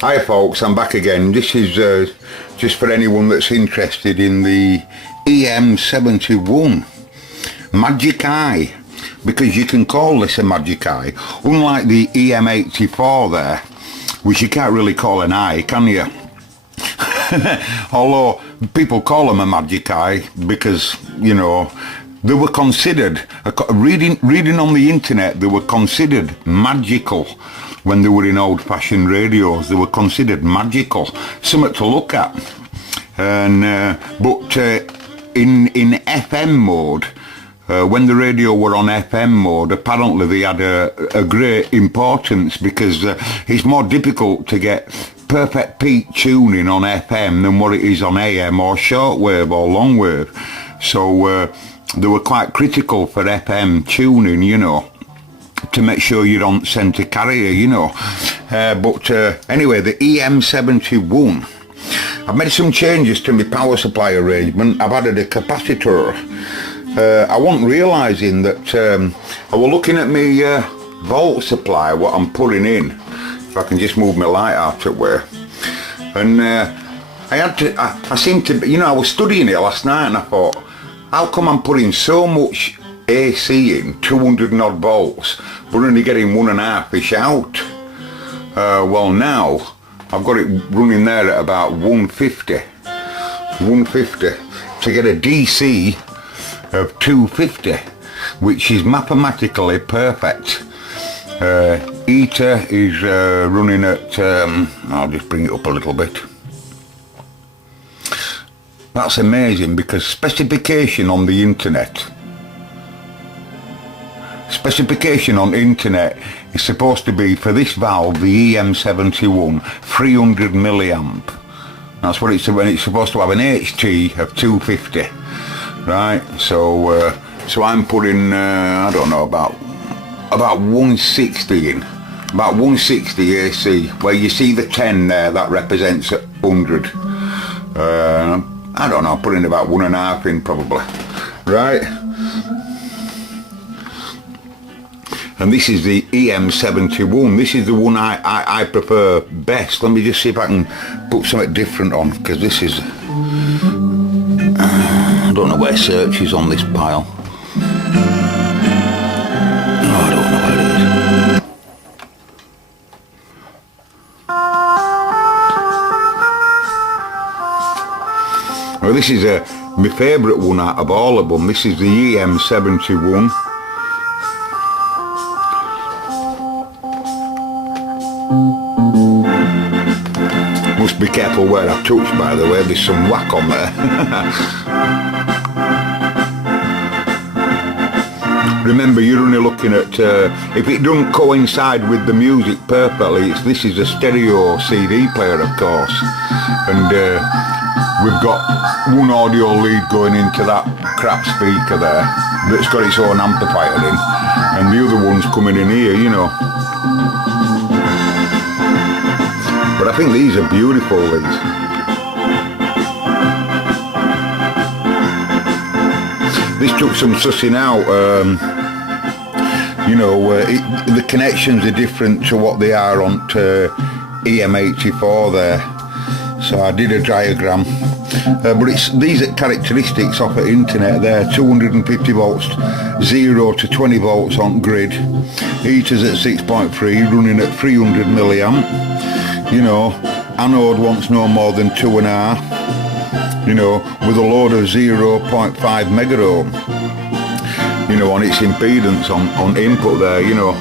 Hi folks, I'm back again. This is just for anyone that's interested in the EM71 Magic Eye, because you can call this a Magic Eye, unlike the EM84 there, which you can't really call an eye, can you? Although people call them a Magic Eye because, you know, they were considered, reading on the internet, they were considered magical when they were in old-fashioned radios. They were considered magical, something to look at. And but in FM mode, when the radio were on FM mode, apparently they had a great importance, because it's more difficult to get perfect peak tuning on FM than what it is on AM or shortwave or longwave. So they were quite critical for FM tuning, you know, to make sure you're on centre carrier, you know. But anyway, the EM71, I've made some changes to my power supply arrangement. I've added a capacitor. I wasn't realising that I was looking at my volt supply, what I'm putting in, if I can just move my light out of the way. And I seemed to, you know, I was studying it last night and I thought, how come I'm putting so much AC in, 200 and odd volts, but only getting 1.5-ish out? Well, now I've got it running there at about 150 to get a DC of 250, which is mathematically perfect. Heater is running at, I'll just bring it up a little bit. That's amazing, because specification on the internet is supposed to be, for this valve, the EM71, 300 milliamp. That's what it's, when it's supposed to have an HT of 250, right? So so I'm putting I don't know, about 160 in, about 160 AC. Where you see the 10 there, that represents 100. I don't know, putting about 1.5 in probably, right? And this is the EM71. This is the one I prefer best. Let me just see if I can put something different on, because this is, I don't know where search is on this pile. Oh, I don't know where it is. Well, this is my favourite one out of all of them. This is the EM71. Must be careful where I touch, by the way, there's some whack on there. Remember, you're only looking at, if it doesn't coincide with the music perfectly, this is a stereo CD player, of course, and we've got one audio lead going into that crap speaker there that's got its own amplifier in, and the other one's coming in here, you know. But I think these are beautiful, these. This took some sussing out, you know, the connections are different to what they are on EM84 there. So I did a diagram, but these are characteristics off the internet there. 250 volts, 0 to 20 volts on grid, heaters at 6.3, running at 300 milliamp. You know, anode wants no more than 2.5, you know, with a load of 0.5 megaohm, you know, on its impedance on input there, you know.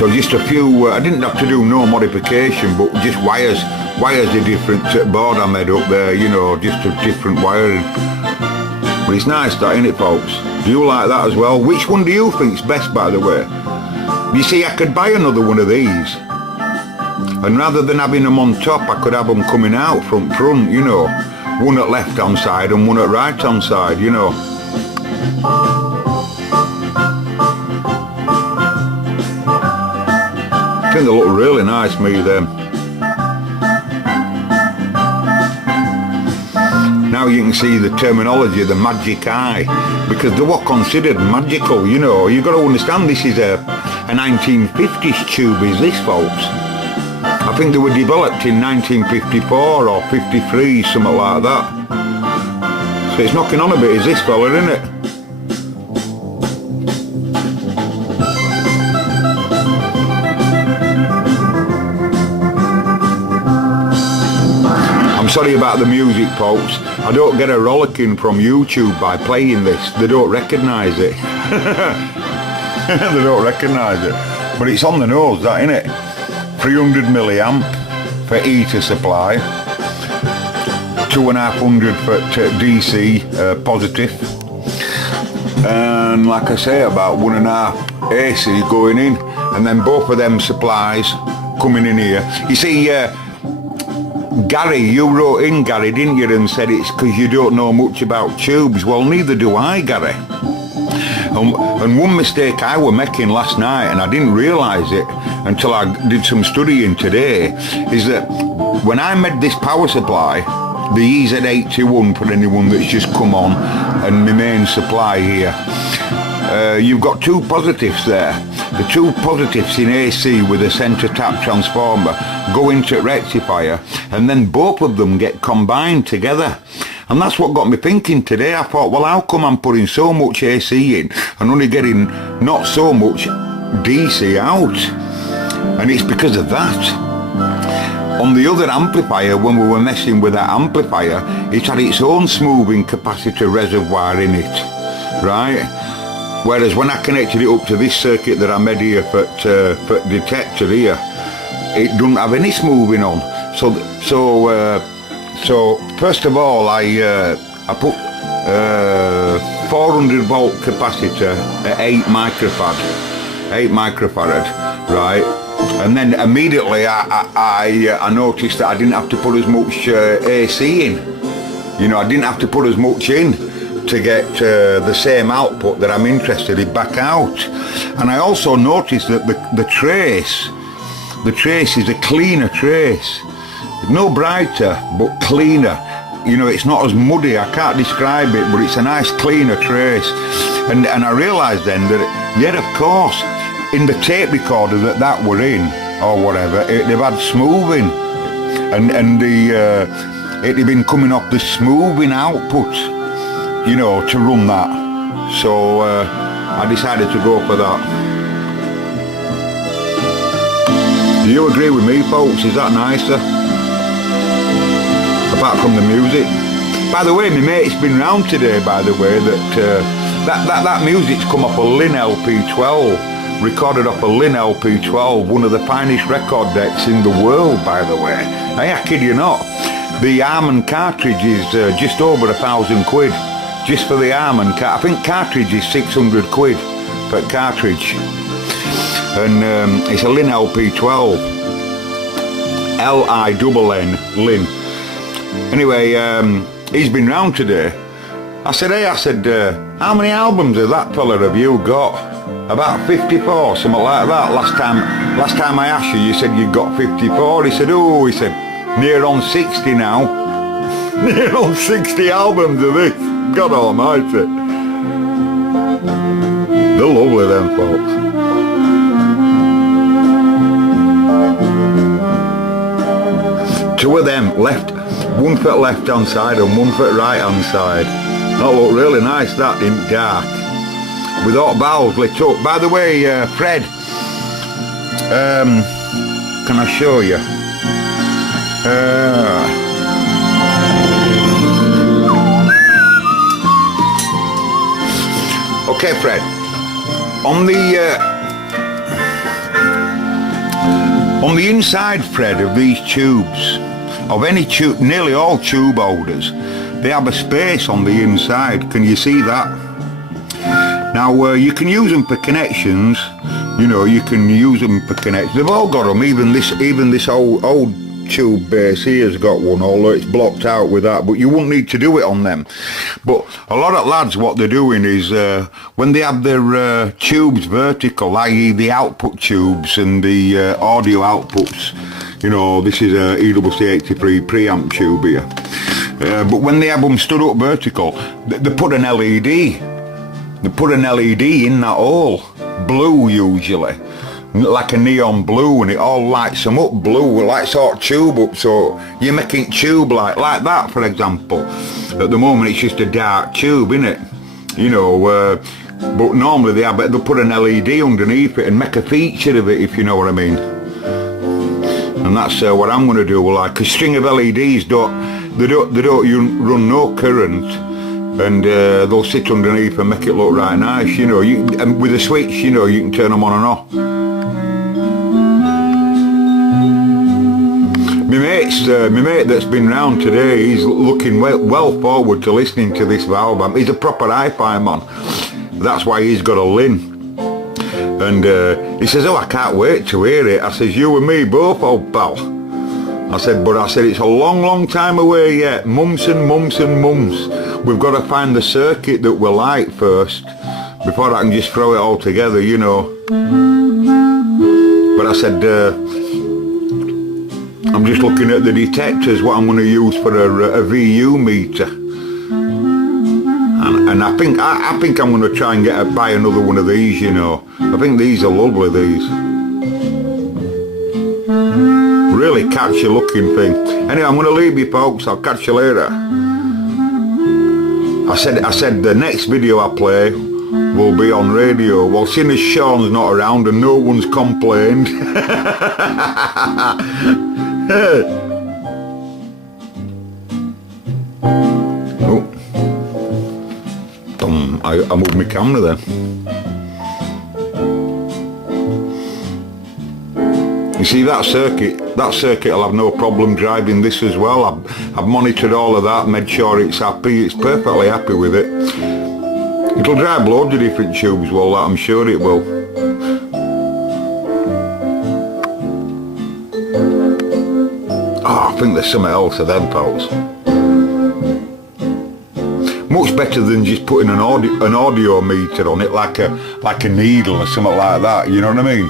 So just a few, I didn't have to do no modification, but just wires are different to the board I made up there, you know, just a different wiring. But it's nice that, isn't it, folks? Do you like that as well? Which one do you think's best, by the way? You see, I could buy another one of these, and rather than having them on top, I could have them coming out front, you know. One at left hand side and one at right hand side, you know. I think they look really nice, me, them. Now you can see the terminology, the Magic Eye, because they were considered magical, you know. You've got to understand, this is a 1950s tube, is this, folks? I think they were developed in 1954 or 53, something like that. So it's knocking on a bit, is this fella, isn't it? I'm sorry about the music, folks. I don't get a rollicking from YouTube by playing this. They don't recognise it. They don't recognise it. But it's on the nose, that, innit? 300 milliamp for heater supply. 2,500 for DC positive. And like I say, about 1.5 AC going in. And then both of them supplies coming in here. You see, Gary, you wrote in, Gary, didn't you, and said it's because you don't know much about tubes. Well, neither do I, Gary. And one mistake I were making last night, and I didn't realise it until I did some studying today, is that when I made this power supply, the EZ81 for anyone that's just come on, and my main supply here, you've got two positives there. The two positives in AC with a centre tap transformer go into rectifier, and then both of them get combined together. And that's what got me thinking today. I thought, well, how come I'm putting so much AC in and only getting not so much DC out? And it's because of that. On the other amplifier, when we were messing with that amplifier, it had its own smoothing capacitor reservoir in it, right? Whereas when I connected it up to this circuit that I made here for detector here, it doesn't have any smoothing on. So first of all, I put 400 volt capacitor at 8 microfarad, right? And then immediately I noticed that I didn't have to put as much AC in. You know, I didn't have to put as much in to get the same output that I'm interested in back out. And I also noticed that the trace is a cleaner trace. No brighter, but cleaner. You know, it's not as muddy, I can't describe it, but it's a nice cleaner trace. And I realised then that, yeah, of course, in the tape recorder that were in, or whatever, they've had smoothing. And it'd been coming off the smoothing output, you know, to run that. So I decided to go for that. Do you agree with me, folks? Is that nicer? Apart from the music. By the way, my mate's been round today, by the way, that music's come off a Lin LP12, recorded off a Lin LP12, one of the finest record decks in the world, by the way. I kid you not. The Harman cartridge is just over £1,000, just for the Harman. I think cartridge is 600 quid per cartridge. And it's a Lin LP12. L-I-N-N, Lin. Anyway, he's been round today. I said, how many albums of that fella have you got? About 54, something like that. Last time I asked you, you said you got 54. He said, near on 60 now. Near on 60 albums of this. God almighty. They're lovely, them folks. Two of them left. One foot left hand side and one foot right hand side. That looked really nice, that, in dark. With all valves lit up. By the way, Fred, can I show you? Okay, Fred. On the inside, Fred, of these tubes, of any tube, nearly all tube holders, they have a space on the inside. Can you see that? Now, you can use them for connections. You know, you can use them for connections. They've all got them. Even this old tube base here's got one, although it's blocked out with that. But you wouldn't need to do it on them. But a lot of lads, what they're doing is when they have their tubes vertical, i.e. the output tubes and the audio outputs. You know, this is a EWC83 preamp tube here. But when they have them stood up vertical, they put an LED. They put an LED in that hole, blue usually. like a neon blue, and it all lights them up blue, like sort of tube up, so you're making tube like that, for example. At the moment it's just a dark tube, innit? You know, but normally they'll put an LED underneath it and make a feature of it, if you know what I mean. And that's what I'm going to do. Like a string of LEDs they don't run no current, and they'll sit underneath and make it look right nice, you know. And with a switch, you know, you can turn them on and off. My mate that's been round today, he's looking well forward to listening to this album. He's a proper hi-fi man. That's why he's got a Lin. And he says, oh, I can't wait to hear it. I says, you and me both, old pal. I said, it's a long time away yet. Months and months and months. We've got to find the circuit that we like first, before I can just throw it all together, you know. But I said, I'm just looking at the detectors, what I'm going to use for a VU meter. And I think I'm going to try and buy another one of these, you know. I think these are lovely, these. Really catchy looking thing. Anyway, I'm going to leave you folks. I'll catch you later. I said the next video I play will be on radio. Well, seeing as Sean's not around and no one's complained. Oh. I moved my camera then. You see that circuit will have no problem driving this as well. I've monitored all of that, made sure it's happy, it's perfectly happy with it. It'll drive loads of different tubes, well, that I'm sure it will. Oh, I think there's something else of them folks. Much better than just putting an audio meter on it, like a needle or something like that, you know what I mean?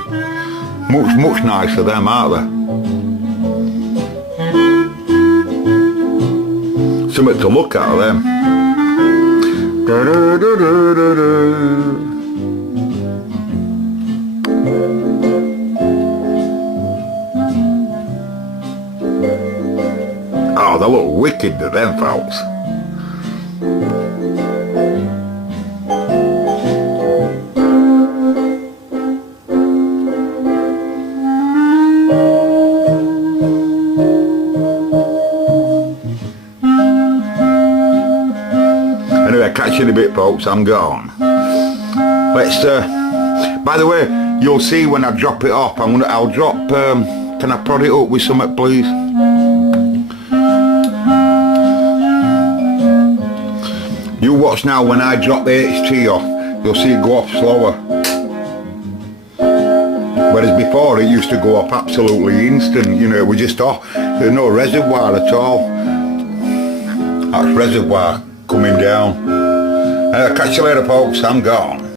Much nicer them, aren't they? Something to look at them. Oh, they look wicked to them folks. Catch you in a bit folks, I'm gone. Let's by the way, you'll see when I drop it off, I'll drop can I prod it up with something please? You watch now when I drop the HT off, you'll see it go off slower. Whereas before it used to go off absolutely instant, you know, it was just off, there's no reservoir at all. That's reservoir coming down. Catch you later folks, I'm gone.